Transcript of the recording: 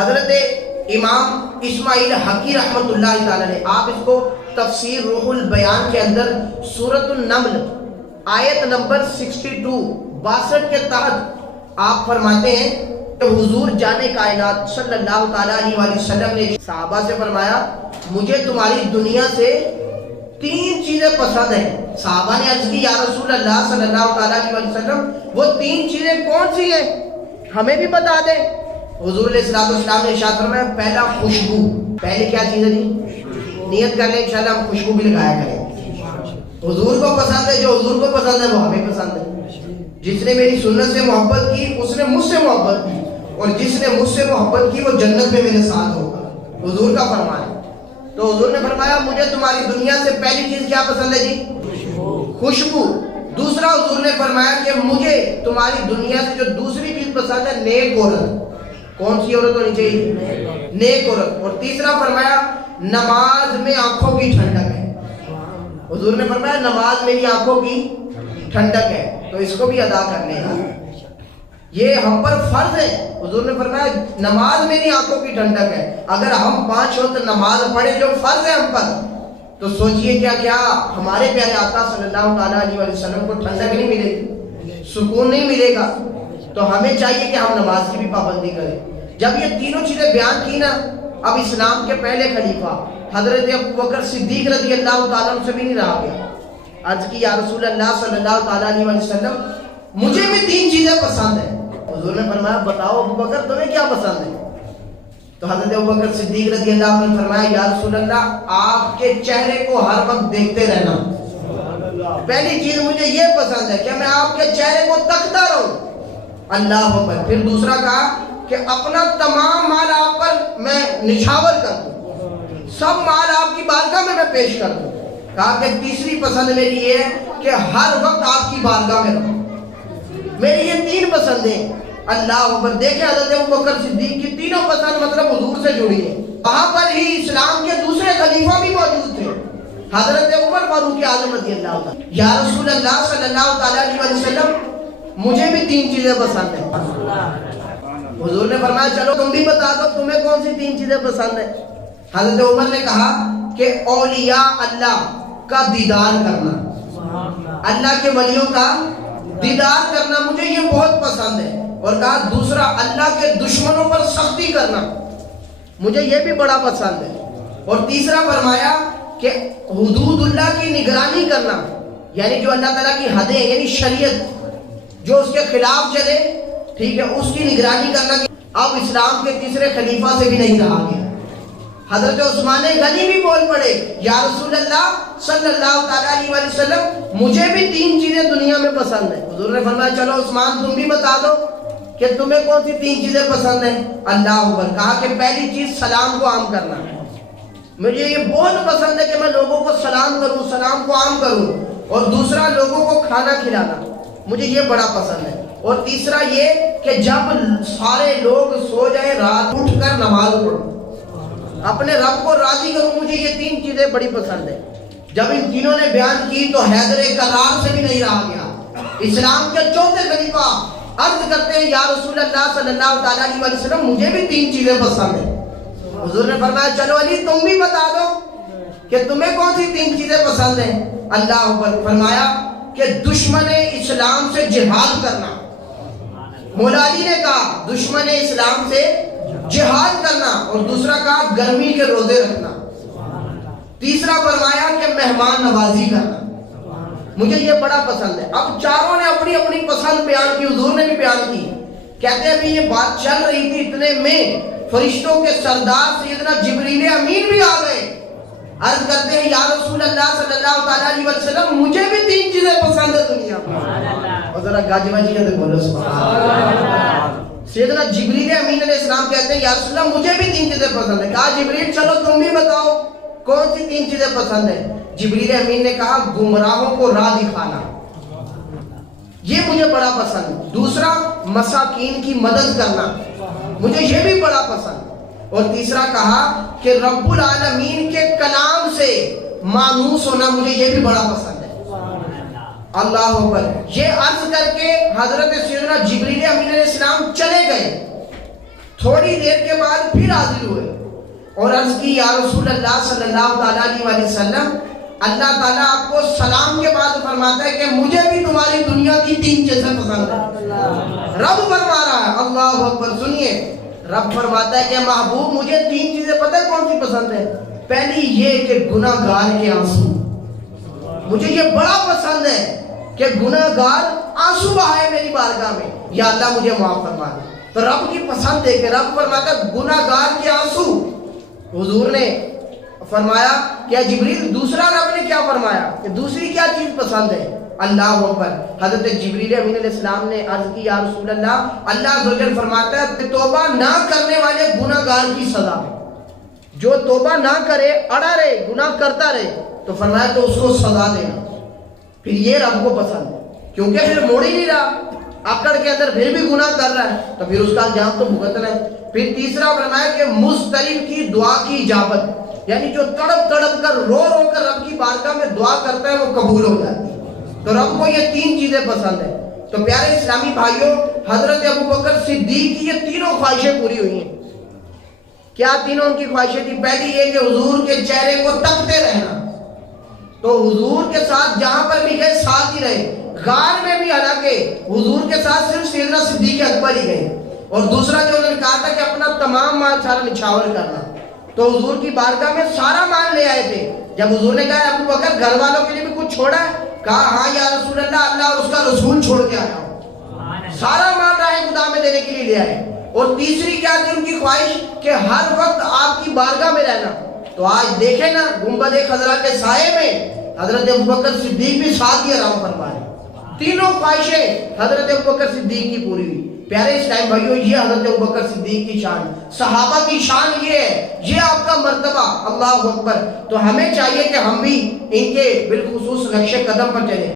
حضرت امام اسماعیل حقی رحمۃ اللہ تعالی نے، آپ اس کو تفسیر روح البیان کے اندر سورۃ النمل آیت نمبر 62 کے تحت آپ فرماتے ہیں کہ حضور جان کائنات صلی اللہ تعالیٰ علیہ وسلم نے صحابہ سے فرمایا مجھے تمہاری دنیا سے 3 چیزیں پسند ہیں۔ صحابہ نے عرض کی یا رسول اللہ صلی اللہ تعالیٰ علیہ وسلم وہ 3 چیزیں کون سی ہیں، ہمیں بھی بتا دیں۔ حضور علیہ السلام نے ارشاد فرمایا پہلا خوشبو، پہلے کیا چیز ہے جی؟ نیت کرنے انشاءاللہ ہم خوشبو بھی لگایا کریں۔ حضور کو پسند ہے، جو حضور کو پسند ہے وہ ہمیں پسند ہے۔ جس نے میری سنت سے محبت کی اس نے مجھ سے محبت کی، اور جس نے مجھ سے محبت کی وہ جنت میں میرے ساتھ ہوگا، حضور کا فرمان ہے۔ تو حضور نے فرمایا مجھے تمہاری دنیا سے پہلی چیز کیا پسند ہے جی؟ خوشبو۔ دوسرا حضور نے فرمایا کہ مجھے تمہاری دنیا سے جو دوسری چیز پسند ہے نیک عورت۔ کون سی عورت ہونی چاہیے؟ نیک عورت۔ اور تیسرا فرمایا نماز میں آنکھوں کی ٹھنڈک ہے۔ حضور نے فرمایا نماز میری آنکھوں کی ٹھنڈک ہے، تو اس کو بھی ادا کرنے ہیں، یہ ہم پر فرض ہے۔ حضور نے فرمایا نماز میری آنکھوں کی ٹھنڈک ہے۔ اگر ہم 5 وقت نماز پڑھیں جو فرض ہے ہم پر، تو سوچئے کیا ہمارے پیارے آقا صلی اللہ تعالیٰ علیہ وسلم کو ٹھنڈک نہیں ملے گی، سکون نہیں ملے گا؟ تو ہمیں چاہیے کہ ہم نماز کی بھی پابندی کریں۔ جب یہ تینوں چیزیں بیان کی نا، اب اسلام کے پہلے خلیفہ حضرت ابوبکر صدیق رضی اللہ تعالیٰ عنہ سے بھی نہیں رہا گیا۔ عرض کی یا رسول اللہ صلی اللہ تعالیٰ علیہ وسلم مجھے بھی 3 چیزیں پسند ہیں۔ حضور نے فرمایا بتاؤ ابوبکر تمہیں کیا پسند ہے؟ تو حضرت ابوبکر صدیق رضی اللہ عنہ نے فرمایا یا رسول اللہ آپ کے چہرے کو ہر وقت دیکھتے رہنا، پہلی چیز مجھے یہ پسند ہے کہ میں آپ کے چہرے کو تکتا رہوں، اللہ اکبر۔ پھر دوسرا کہا کہ اپنا تمام مال آپ پر میں نچھاور کر دوں، سب مال آپ کی بارگاہ میں پیش کر دوں۔ کہا کہ تیسری پسند میری یہ ہے کہ ہر وقت آپ کی بارگاہ میں رہوں۔ میری یہ 3 پسندیں، اللہ اکبر۔ دیکھیں حضرت ابوبکر صدیق کی تینوں پسند مطلب حضور سے جڑی ہیں۔ وہاں پر ہی اسلام کے دوسرے خلیفہ بھی موجود تھے، حضرت عمر فاروق اعظم رضی اللہ عنہ۔ یا رسول اللہ صلی اللہ تعالیٰ علیہ وسلم مجھے بھی 3 چیزیں پسند ہیں۔ حضور نے فرمایا چلو تم بھی بتا دو تمہیں کون سی 3 چیزیں پسند ہیں۔ حضرت عمر نے کہا کہ اولیاء اللہ کا دیدار کرنا، اللہ کے ولیوں کا دیدار کرنا مجھے یہ بہت پسند ہے۔ اور کہا دوسرا اللہ کے دشمنوں پر سختی کرنا مجھے یہ بھی بڑا پسند ہے۔ اور تیسرا فرمایا کہ حدود اللہ کی نگرانی کرنا، یعنی جو اللہ تعالیٰ کی حدیں یعنی شریعت جو اس کے خلاف چلے، ٹھیک ہے، اس کی نگرانی کرنا۔ اب اسلام کے تیسرے خلیفہ سے بھی نہیں رہا گیا۔ حضرت عثمان غنی بھی بول پڑے یا رسول اللہ صلی اللہ تعالیٰ علیہ وسلم مجھے بھی 3 چیزیں دنیا میں پسند ہیں۔ حضور نے فرمایا چلو عثمان تم بھی بتا دو کہ تمہیں کون سی 3 چیزیں پسند ہیں۔ اللہ اکبر۔ کہا کہ پہلی چیز سلام کو عام کرنا، مجھے یہ بہت پسند ہے کہ میں لوگوں کو سلام کروں، سلام کو عام کروں۔ اور دوسرا لوگوں کو کھانا کھلانا مجھے یہ بڑا پسند ہے۔ اور تیسرا یہ کہ جب سارے لوگ سو جائیں رات اٹھ کر نماز پڑھوں، اپنے رب کو راضی کروں، مجھے یہ 3 چیزیں بڑی پسند ہے۔ جب ان تینوں نے بیان کی تو حیدر کرار سے بھی نہیں رہا گیا۔ اسلام کے چوتھے خلیفہ عرض کرتے ہیں یا رسول اللہ صلی اللہ تعالیٰ علیہ وسلم مجھے بھی 3 چیزیں پسند ہیں۔ حضور نے فرمایا چلو علی تم بھی بتا دو کہ تمہیں کون سی 3 چیزیں پسند ہیں۔ اللہ اکبر۔ فرمایا کہ دشمن اسلام سے جہاد کرنا، مولا علی نے کہا دشمن اسلام سے جہاد کرنا۔ اور دوسرا کہا گرمی کے روزے رکھنا۔ تیسرا فرمایا کہ مہمان نوازی کرنا، مجھے یہ بڑا پسند ہے۔ اب چاروں نے اپنی اپنی پسند بیان کی، حضور نے بھی بیان کی۔ کہتے ہیں ابھی یہ بات چل رہی تھی، اتنے میں فرشتوں کے سردار سیدنا جبریل امین بھی آ گئے۔ عرض کرتے ہیں یا رسول اللہ صلی اللہ تعالیٰ علیہ وسلم مجھے بھی 3 چیزیں پسند ہے دنیا میں۔ اور ذرا گاجی باجی کہتے بولو سبحان اللہ۔ سیدنا جبریل امین علیہ السلام کہتے ہیں یا رسول اللہ مجھے بھی 3 چیزیں پسند ہیں۔ کہا جبریل چلو تم بھی بتاؤ کون سی 3 چیزیں پسند ہیں۔ جبریل امین نے کہا گمراہوں کو راہ دکھانا، یہ مجھے بڑا پسند ہے۔ دوسرا مساکین کی مدد کرنا، مجھے یہ بھی بڑا پسند۔ اور تیسرا کہا کہ رب العالمین کے کلام سے مانوس ہونا، مجھے یہ بھی بڑا پسند ہے۔ اللہ اکبر۔ یہ عرض کر کے حضرت سیدنا جبریل امین علیہ السلام چلے گئے تھوڑی دیر کے بعد پھر حاضر ہوئے اور عرض کی یا رسول اللہ صلی اللہ تعالیٰ علیہ وسلم، اللہ تعالیٰ آپ کو سلام کے بعد فرماتا ہے کہ مجھے بھی تمہاری دنیا کی 3 چیزیں پسند ہیں۔ رب فرما رہا ہے، اللہ اکبر، سنیے، رب فرماتا ہے کہ محبوب مجھے 3 چیزیں پتہ ہے کون سی پسند ہے؟ پہلی یہ کہ گناہ گار کے آنسو، مجھے یہ بڑا پسند ہے کہ گناہ گار آنسو بہائے میری بارگاہ میں، یا اللہ مجھے معاف فرما دے۔ تو رب کی پسند ہے کہ رب فرماتا ہے گناہ گار کے آنسو۔ حضور نے فرمایا کہ جبریل دوسرا رب نے کیا فرمایا کہ دوسری کیا چیز پسند ہے؟ اللہ اکبر، حضرت جبریل امین علیہ السلام نے عرض کی یا رسول اللہ، اللہ عز و جل فرماتا ہے کہ توبہ نہ کرنے والے گناہ گار کی سزا ہے، جو توبہ نہ کرے، اڑا رہے، گناہ کرتا رہے، تو فرمایا تو اس کو سزا دینا۔ پھر یہ رب کو پسند ہے، کیونکہ پھر موڑ ہی نہیں رہا، اکڑ کے اندر پھر بھی گناہ کر رہا ہے تو پھر اس کا انجام تو بھگتنا ہے۔ پھر تیسرا فرمایا کہ مضطرب کی دعا کی اجابت، یعنی جو تڑپ تڑپ کر رو رو کر رب کی بارگاہ میں دعا کرتا ہے وہ قبول ہو جاتی ہے۔ تو رب کو یہ 3 چیزیں پسند ہیں۔ تو پیارے اسلامی بھائیوں، حضرت ابوبکر صدیق کی یہ 3 خواہشیں پوری ہوئی ہیں۔ کیا 3 ان کی خواہشیں تھی؟ پہلی یہ کہ حضور کے چہرے کو تکتے رہنا، تو حضور کے ساتھ جہاں پر بھی گئے ساتھ ہی رہے، غار میں بھی حالانکہ حضور کے ساتھ صرف سیدنا صدیق اکبر ہی گئے۔ اور دوسرا جو انہوں نے کہا تھا کہ اپنا تمام مال سارا نچھاور کرنا، تو حضور کی بارگاہ میں سارا مال لے آئے تھے۔ جب حضور نے کہا ابو بکر گھر والوں کے لیے بھی کچھ چھوڑا ہے؟ کہا ہاں یا رسول اللہ، اللہ اور اس کا رسول چھوڑ کے آیا ہوں، سارا مال راہ خدا میں دینے کے لیے لے آئے۔ اور تیسری کیا تھی ان کی خواہش کہ ہر وقت آپ کی بارگاہ میں رہنا۔ تو آج دیکھیں نا، گنبد خضرا کے سائے میں حضرت ابوبکر صدیق بھی ساتھ ہی آرام فرما رہے۔ 3 خواہشیں حضرت ابوبکر صدیق کی پوری ہوئی۔ پیارے اسلام بھائیوں، یہ حضرت ابوبکر صدیق کی شان، صحابہ کی شان یہ ہے، یہ آپ کا مرتبہ، اللہ اکبر۔ تو ہمیں چاہیے کہ ہم بھی ان کے بالخصوص نقش قدم پر چلیں۔